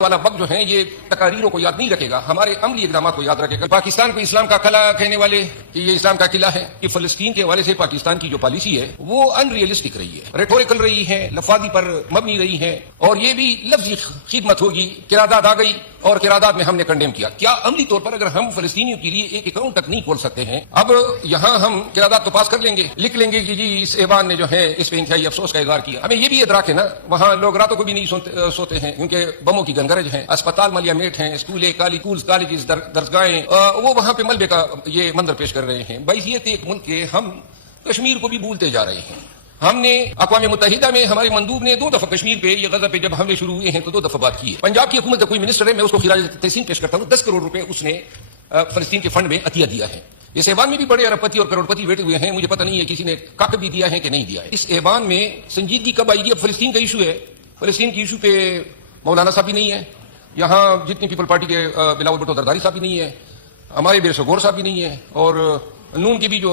والا وقت جو ہے یہ تقاریروں کو یاد نہیں رکھے گا، ہمارے عملی اقدامات کو یاد رکھے گا۔ پاکستان کو اسلام کا قلعہ کہنے والے کہ یہ اسلام کا قلعہ ہے، کہ فلسطین کے حوالے سے پاکستان کی جو پالیسی ہے وہ ان ریئلسٹک رہی ہے، ریٹوریکل رہی ہے، لفاظی پر مبنی رہی ہے، اور یہ بھی لفظی خدمت ہوگی۔ قرارداد آ گئی اور قرارداد میں ہم نے کنڈیم کیا۔ کیا عملی طور پر اگر ہم فلسطینیوں کے لیے ایک اکاؤنٹ تک نہیں کھول سکتے ہیں، اب یہاں ہم قرارداد تو پاس کر لیں گے، لکھ لیں گے کہ جی اس ایوان نے جو ہے اس پہ انتہائی افسوس کا اظہار کیا۔ ہمیں یہ بھی ادراک ہے نا، وہاں لوگ راتوں کو بھی نہیں سوتے ہیں کیونکہ بموں کی گنگرج ہے، اسپتال ملیامیٹ ہیں، اسکولیں، کالجز، درسگاہیں، وہ وہاں پہ ملبے کا یہ منظر پیش کر رہے ہیں۔ بحیثیت ایک ملک کے ہم کشمیر کو بھی بھولتے جا رہے ہیں۔ ہم نے اقوام متحدہ میں ہمارے مندوب نے 2 دفعہ کشمیر پہ یہ غزہ پہ جب حملے شروع ہوئے ہیں تو 2 دفعہ بات کی ہے۔ پنجاب کی حکومت کا کوئی منسٹر ہے، میں اس کو خراج تحسین پیش کرتا ہوں، 10 کروڑ روپے اس نے فلسطین کے فنڈ میں عطیہ دیا ہے۔ اس ایوان میں بھی بڑے ارب پتی اور کروڑ پتی بیٹھے ہوئے ہیں، مجھے پتہ نہیں ہے کسی نے کاک بھی دیا ہے کہ نہیں دیا ہے۔ اس ایوان میں سنجیدگی کب آئے گی؟ اب فلسطین کا ایشو ہے، فلسطین کے ایشو پہ مولانا صاحب بھی نہیں ہے، یہاں جتنی پیپل پارٹی کے بلاول بھٹو زرداری صاحب بھی نہیں ہے، ہمارے بیر شگور صاحب بھی نہیں ہے، اور نون کے بھی جو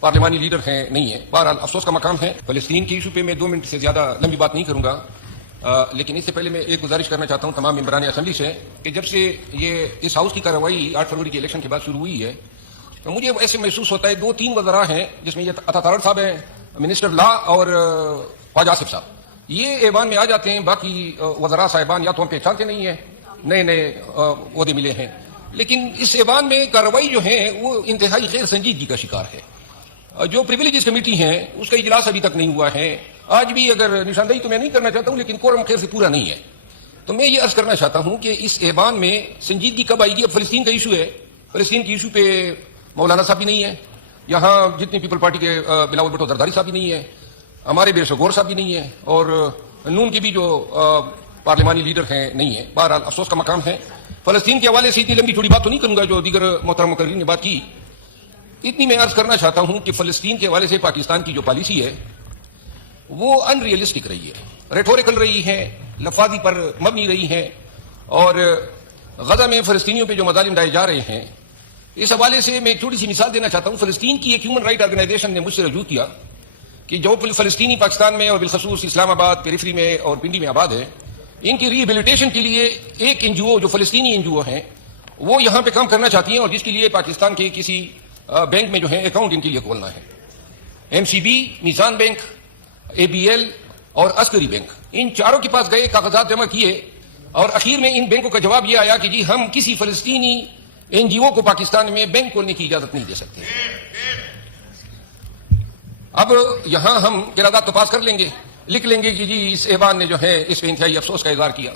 پارلیمانی لیڈر ہیں نہیں ہے۔ بہرحال افسوس کا مقام ہے۔ فلسطین کے ایشو پہ میں 2 منٹ سے زیادہ لمبی بات نہیں کروں گا، لیکن اس سے پہلے میں ایک گزارش کرنا چاہتا ہوں تمام ممبران اسمبلی سے کہ جب سے یہ اس ہاؤس کی کارروائی 8 فروری کے الیکشن کے بعد شروع ہوئی ہے تو مجھے ایسے محسوس ہوتا ہے 2-3 وزراء ہیں جس میں یہ عطا تارڑ صاحب ہیں، منسٹر لا، اور خواجہ آصف صاحب، یہ ایوان میں آ جاتے ہیں۔ باقی وزراء صاحبان یا تو ہم پہچانتے نہیں ہیں، نئے عہدے ملے ہیں، لیکن اس ایوان میں کارروائی جو ہے وہ انتہائی غیر سنجیدگی کا شکار ہے۔ جو پریویلیجز کمیٹی ہیں اس کا اجلاس ابھی تک نہیں ہوا ہے، آج بھی اگر نشاندہی تو میں نہیں کرنا چاہتا ہوں لیکن کوورم خیر سے پورا نہیں ہے، تو میں یہ عرض کرنا چاہتا ہوں کہ اس ایوان میں سنجیدگی کب آئے گی؟ اب فلسطین کا ایشو ہے، فلسطین کے ایشو پہ مولانا صاحب بھی نہیں ہے، یہاں جتنی پیپل پارٹی کے بلاول بھٹو زرداری صاحب بھی نہیں ہے، ہمارے بیر شگور صاحب بھی نہیں ہے، اور نون کے بھی جو پارلیمانی لیڈر ہیں نہیں ہے۔ بہرحال افسوس کا مقام ہے۔ فلسطین کے حوالے سے اتنی لمبی تھوڑی بات تو نہیں کروں گا جو دیگر محترم مقررین نے بات کی، اتنی میں عرض کرنا چاہتا ہوں کہ فلسطین کے حوالے سے پاکستان کی جو پالیسی ہے وہ ان ریئلسٹک رہی ہے، ریٹوریکل رہی ہے، لفاظی پر مبنی رہی ہے، اور غزہ میں فلسطینیوں پہ جو مظالم ڈائے جا رہے ہیں اس حوالے سے میں ایک چھوٹی سی مثال دینا چاہتا ہوں۔ فلسطین کی ایک ہیومن رائٹ آرگنائزیشن نے مجھ سے رجوع کیا کہ جو فلسطینی پاکستان میں اور بالخصوص اسلام آباد، پیریفری میں اور پنڈی میں آباد ہے، ان کی ریہیبلیٹیشن کے لیے ایک NGO جو فلسطینی NGO ہیں وہ یہاں پہ کام کرنا چاہتی ہیں، اور جس کے لیے پاکستان کے کسی بینک میں جو ہے اکاؤنٹ ان کے لیے کھولنا ہے۔ MCB، میزان بینک، ABL اور عسکری بینک، ان چاروں کے پاس گئے، کاغذات جمع کیے، اور اخیر میں ان بینکوں کا جواب یہ آیا کہ جی ہم کسی فلسطینی NGO کو پاکستان میں بینک کھولنے کی اجازت نہیں دے سکتے۔ اب یہاں ہم قرارداد تو پاس کر لیں گے، لکھ لیں گے کہ جی اس ایوان نے جو ہے اس پہ انتہائی افسوس کا اظہار کیا۔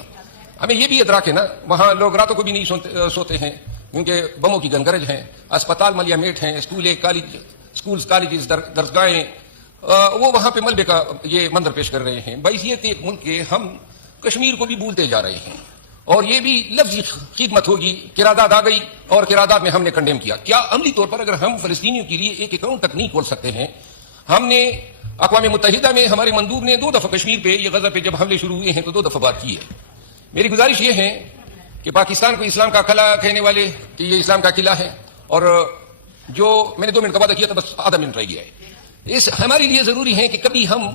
ہمیں یہ بھی ادراک ہے نا، وہاں لوگ راتوں کو بھی نہیں سوتے ہیں کیونکہ بموں کی گنگرج ہیں، اسپتال ملیامیٹ ہیں، اسکولیں، کالجز، درسگاہیں، وہ وہاں پہ ملبے کا یہ منظر پیش کر رہے ہیں۔ بحیثیت ایک ملک کے ہم کشمیر کو بھی بھولتے جا رہے ہیں، اور یہ بھی لفظی خدمت ہوگی۔ قرارداد آ گئی اور قرارداد میں ہم نے کنڈیم کیا۔ کیا عملی طور پر اگر ہم فلسطینیوں کے لیے ایک اکاؤنٹ تک نہیں کھول سکتے ہیں؟ ہم نے اقوام متحدہ میں ہمارے مندوب نے 2 دفعہ کشمیر پہ یہ غزہ پہ جب حملے شروع ہوئے ہیں تو 2 دفعہ بات کی ہے۔ میری گزارش یہ ہے کہ پاکستان کو اسلام کا قلعہ کہنے والے کہ یہ اسلام کا قلعہ ہے، اور جو میں نے 2 منٹ کا وعدہ کیا تھا بس آدھا منٹ رہ گیا ہے، اس ہمارے لیے ضروری ہے کہ کبھی ہم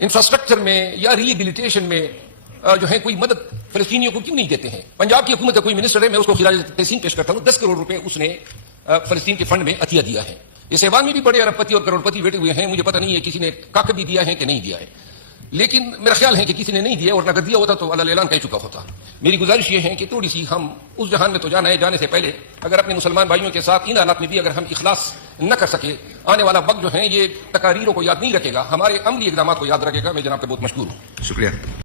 انفراسٹرکچر میں یا ریہیبلیٹیشن میں جو ہے کوئی مدد فلسطینیوں کو کیوں نہیں دیتے ہیں؟ پنجاب کی حکومت کا کوئی منسٹر ہے، میں اس کو خراج تحسین پیش کرتا ہوں، 10 کروڑ روپے اس نے فلسطین کے فنڈ میں عطیہ دیا ہے۔ اس ایوان میں بھی بڑے ارب پتی اور کروڑ پتی بیٹھے ہوئے ہیں، مجھے پتہ نہیں ہے کسی نے کاک بھی دیا ہے کہ نہیں دیا ہے، لیکن میرا خیال ہے کہ کسی نے نہیں دیا، اور اگر دیا ہوتا تو اللہ اعلان کہہ چکا ہوتا۔ میری گزارش یہ ہے کہ تھوڑی سی ہم اس جہان میں تو جانا ہے، جانے سے پہلے اگر اپنے مسلمان بھائیوں کے ساتھ ان حالات میں بھی اگر ہم اخلاص نہ کر سکے، آنے والا وقت جو ہے یہ تقاریروں کو یاد نہیں رکھے گا، ہمارے عملی اقدامات کو یاد رکھے گا۔ میں جناب کا بہت مشکور ہوں، شکریہ۔